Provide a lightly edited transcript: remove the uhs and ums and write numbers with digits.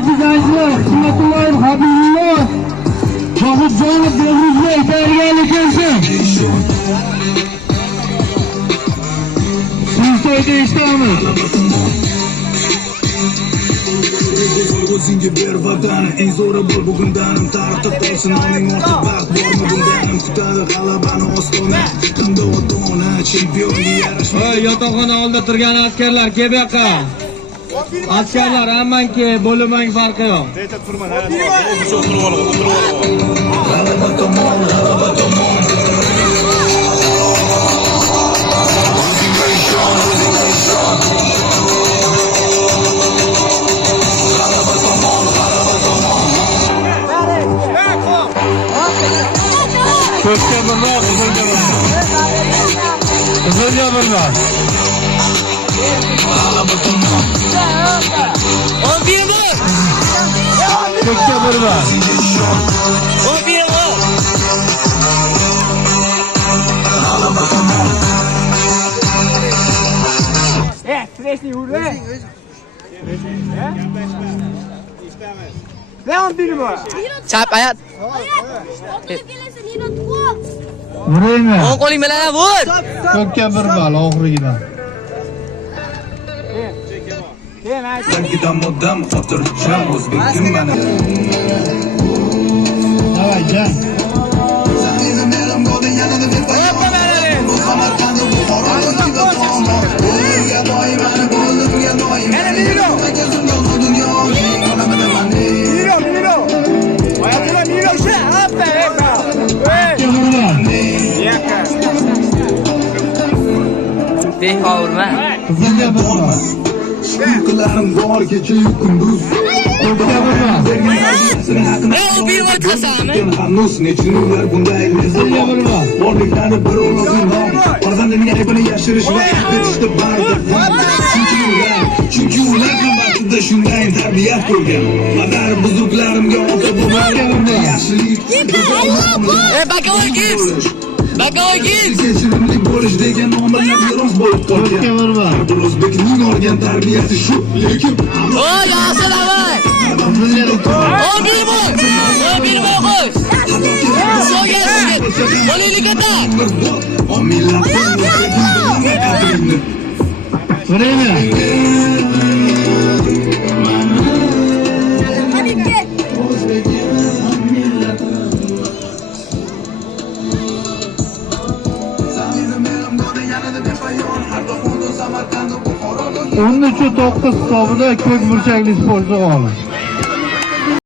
Hurmatli jangchilar, Hikmatullayev Habibulloh Shohidjonov Devrizga tayyorgarlik ko'rsin. Siz to'yda eshitamiz. O'zingga ber vatan, eng zo'ri bo'l bugundanim. Tarixda qolsin oning ortda baxt bormi bundanim. Kutadi g'alabani ostona, qanday ota-ona chempionga yarashmaydi. Voy, yotoqxona oldida turgan askarlar, kel bu yoqqa. Askarlar, hammanki bo'limang farqi yo'q. G'alaba tomon, g'alaba tomon. O'zingga ishon, o'zingga ishon. G'alaba tomon, g'alaba tomon. Ko'kka birlar, qizilga birlar. Qizilga birlar. G'alaba tomon. Ko'kka birlar. G'alaba tomon. Stressli hurra. Devam biri bu. Chap ayat. Buraymi? O'ng qo'ling bilan vur. Ko'kka bir bal oxirigidan. Sankidan muddam xotirjam o'zbekdim mana. Davay, jang. Behorma. Qizilga birlar. Uyqularim bor kecha-yu kunduz. Ko'kka birlar. Bir vur kasami. Hanuz nechunlar bunday Qizilga birlar. borliklari bir o'zim bor. Farzandining aybini yashirish va etishda baribir. Chunki ular ham vaqtida shunday tarbiyat ko'rgan. Madar buzurglarimga ota bo'lmagan yaxshilik. Bakovoy git. Bakovoy git. Kechirimlik bo'lish degan omillar meros bo'lib qolgan. Ko'kka birlar. Bir o'zbekning olgan tarbiyasi shu, lekin Voy, asalamoy. Qizilga birlar. O bir vur. O bir vur qo'sh. So'ygan. Qo'lingni kata. Buraymi? Onun uchun 9 hisobida ko'k burchakli sportchi g'olib.